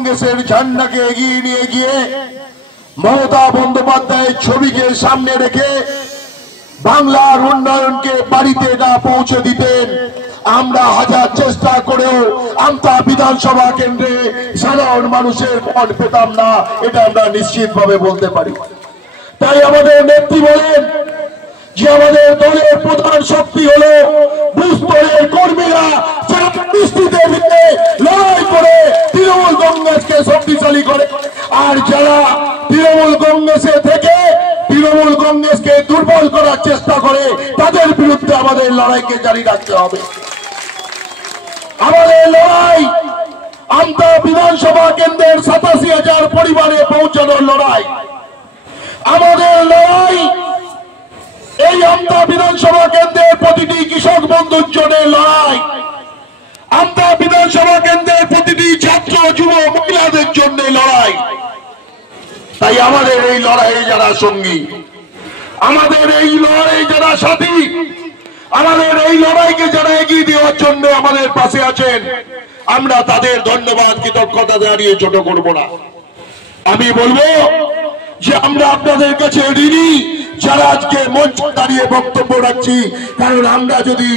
কংগ্রেসের ঝান্ডাকে এগিয়ে নিয়ে গিয়ে মমতা বন্দ্যোপাধ্যায়ের ছবিকে সামনে রেখে বাংলার উন্নয়নকে বাড়িতে না পৌঁছে দিতেন। আমরা হাজার চেষ্টা করেও আমতা বিধানসভা কেন্দ্রে সাধারণ মানুষের ভোট পেতাম না, এটা আমরা নিশ্চিতভাবে বলতে পারি। তাই আমাদের নেত্রী বলেন যে আমাদের দলের প্রধান শক্তি হলো বুস্তরের কর্মীরা, যারা বৃষ্টিতে ভিড়ে লড়াই করে তৃণমূল কংগ্রেসকে শক্তিশালী করে, আর যারা তৃণমূল কংগ্রেসে থেকে তৃণমূল কংগ্রেসকে দুর্বল করার চেষ্টা করে, তাদের বিরুদ্ধে আমাদের লড়াইকে জারি রাখতে হবে। আমাদের লড়াই আমতা বিধানসভা কেন্দ্রের 87,000 পরিবারে পৌঁছানোর লড়াই। আমাদের লড়াই এই আমতা বিধানসভা কেন্দ্রের প্রতিটি কৃষক বন্ধুর জন্য লড়াই, আমতা বিধানসভা কেন্দ্রের প্রতিটি ছাত্র যুব মহিলাদের জন্য লড়াই। তাই আমাদের এই লড়াইয়ে যারা সঙ্গী, আমাদের এই লড়াইয়ে যারা সাথী, আমাদের এই লড়াইকে যারা এগিয়ে দেওয়ার জন্য আমাদের পাশে আছেন, আমরা তাদের ধন্যবাদ কৃতজ্ঞতা জানিয়ে ছোট করব না। আমি বলবো যে আমরা আপনাদের কাছে ঋণী যারা আজকে মঞ্চে দাঁড়িয়ে বক্তব্য রাখছি, কারণ আমরা যদি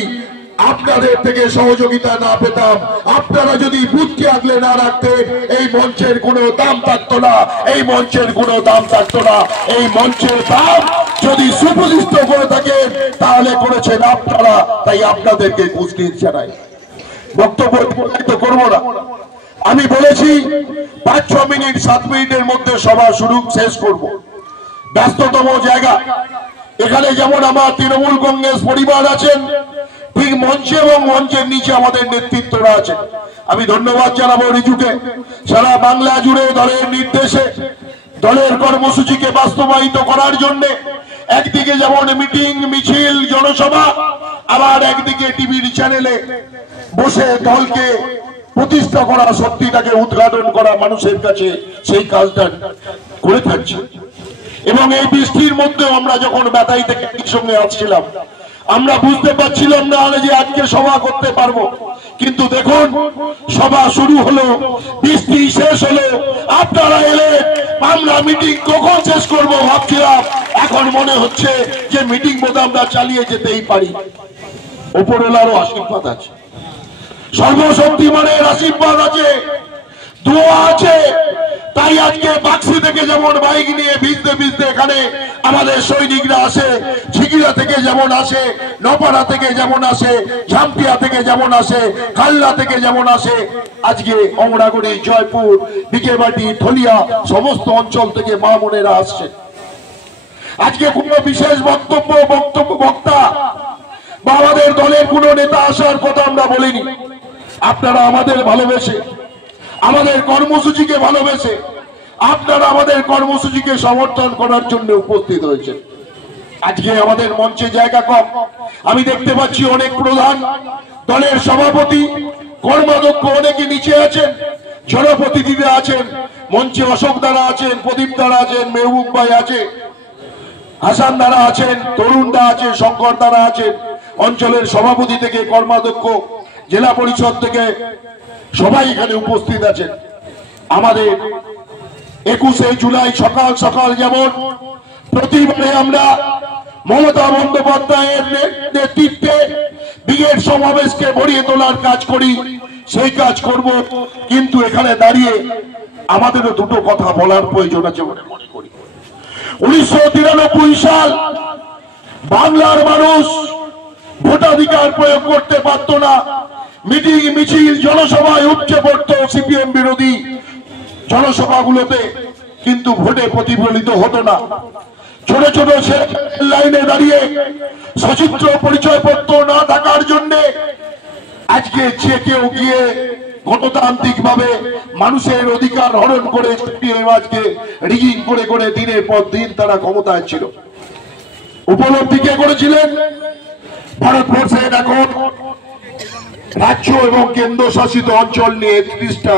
আপনাদের থেকে সহযোগিতা না পেতাম, আপনারা যদি বুথকে আগলে না রাখতেন, এই মঞ্চের কোনো দাম থাকতো না, এই মঞ্চের কোনো দাম থাকতো না। এই মঞ্চের দাম যদি সুপ্রতিষ্ঠিত করে থাকেন তাহলে করেছেন আপনারা, তাই আপনাদেরকে কুচকিত জানাই। বক্তব্য করবো না, আমি বলেছি 5-6 মিনিট 7 মিনিটের মধ্যে সভা শুরু শেষ করব। ব্যস্ততম জায়গা, এখানে যেমন আমার তৃণমূল কংগ্রেস পরিবার আছেন, ঠিক মঞ্চে এবং মঞ্চের নিচে আমাদের নেতৃত্বরা আছেন। আমি ধন্যবাদ জানাবো রিজুকে, সারা বাংলা জুড়ে দলের নির্দেশে দলের কর্মসূচিকে বাস্তবায়িত করার জন্য একদিকে যেমন মিটিং মিছিল জনসভা, আবার একদিকে টিভির চ্যানেলে বসে দলকে প্রতিষ্ঠা করা, শক্তিটাকে উদ্ঘাটন করা মানুষের কাছে, সেই কাজটা করে থাকছে। এবং এই বৃষ্টির মধ্যেও আমরা যখন ব্যথাই থেকে একসঙ্গে আসছিলাম, আমরা বুঝতে পারছিলাম না যে আজকে সভা করতে পারবো, কিন্তু দেখুন সভা শুরু হলো, বৃষ্টি শেষ হলো, আপনারা এলেন, আমরা মিটিং কখন শেষ করবো ভাবছিলাম, এখন মনে হচ্ছে যে মিটিং বোধহয় আমরা চালিয়ে যেতেই পারি। উপরওয়ালারও আশীর্বাদ আছে, সর্বশক্তিমানের আশীর্বাদ আছে, দোয়া আছে। তাই আজকে বাক্সি থেকে যেমন বাইক নিয়ে ভিজতে ভিজতে এখানে আমাদের সৈনিকরা আসে, ঝিগিরা থেকে যেমন আসে, নপাড়া থেকে যেমন আসে, ঝাম্পিয়া থেকে যেমন আসে, কাল্লা থেকে যেমন আসে, আজকে অমরাগুড়ি, জয়পুর, বিকেবাটি, থলিয়া সমস্ত অঞ্চল থেকে মা বোনেরা আসছে। আজকে কোনো বিশেষ বক্তা বা আমাদের দলের কোনো নেতা আসার কথা আমরা বলিনি। আপনারা আমাদের ভালোবেসে, আমাদের কর্মসূচিকে ভালোবেসে, আপনারা আমাদের কর্মসূচিকে সমর্থন করার জন্য উপস্থিত হয়েছে। আজকে আমাদের মঞ্চে জায়গা কম, আমি দেখতে পাচ্ছি অনেক প্রধান, দলের সভাপতি, কর্মাধ্যক্ষ অনেকে নিচে আছেন, জনপ্রতিনিধিরা আছেন, মঞ্চে অশোক দ্বারা আছেন, প্রদীপ দ্বারা আছেন, মেহবুব ভাই আছে, হাসান দ্বারা আছেন, তরুণ দা আছে, শঙ্কর দ্বারা আছেন, অঞ্চলের সভাপতি থেকে কর্মাধ্যক্ষ, জেলা পরিষদ থেকে সবাই এখানে উপস্থিত আছেন। আমাদের 21শে জুলাই সকাল সকাল যেমন প্রতিবারে আমরা মমতা বন্দ্যোপাধ্যায়ের নেতৃত্বে ব্রিগেড সমাবেশকে ভরিয়ে তোলার কাজ করি, সেই কাজ করব। কিন্তু এখানে দাঁড়িয়ে আমাদেরও দুটো কথা বলার প্রয়োজন আছে বলে মনে করি। 1993 সাল বাংলার মানুষ ভোটাধিকার প্রয়োগ করতে পারত না, মিটিং মিছিল জনসভায় উপচে পড়ত সিপিএম বিরোধী জনসভাগুলোতে, কিন্তু ভোটে প্রতিফলিত হতো না। ছোট ছোট লাইনে দাঁড়িয়ে সচিত্র পরিচয়পত্র না থাকার জন্য আজকে যে কেউ গিয়ে গণতান্ত্রিক ভাবে মানুষের অধিকার হরণ করে সিপিএম আজকে রিগিং করে করে দিনের পর দিন তারা ক্ষমতায় ছিল। উপলব্ধি কে করেছিলেন? ভারতবর্ষের এখন রাজ্য এবং কেন্দ্র শাসিত অঞ্চল নিয়ে ৩০টা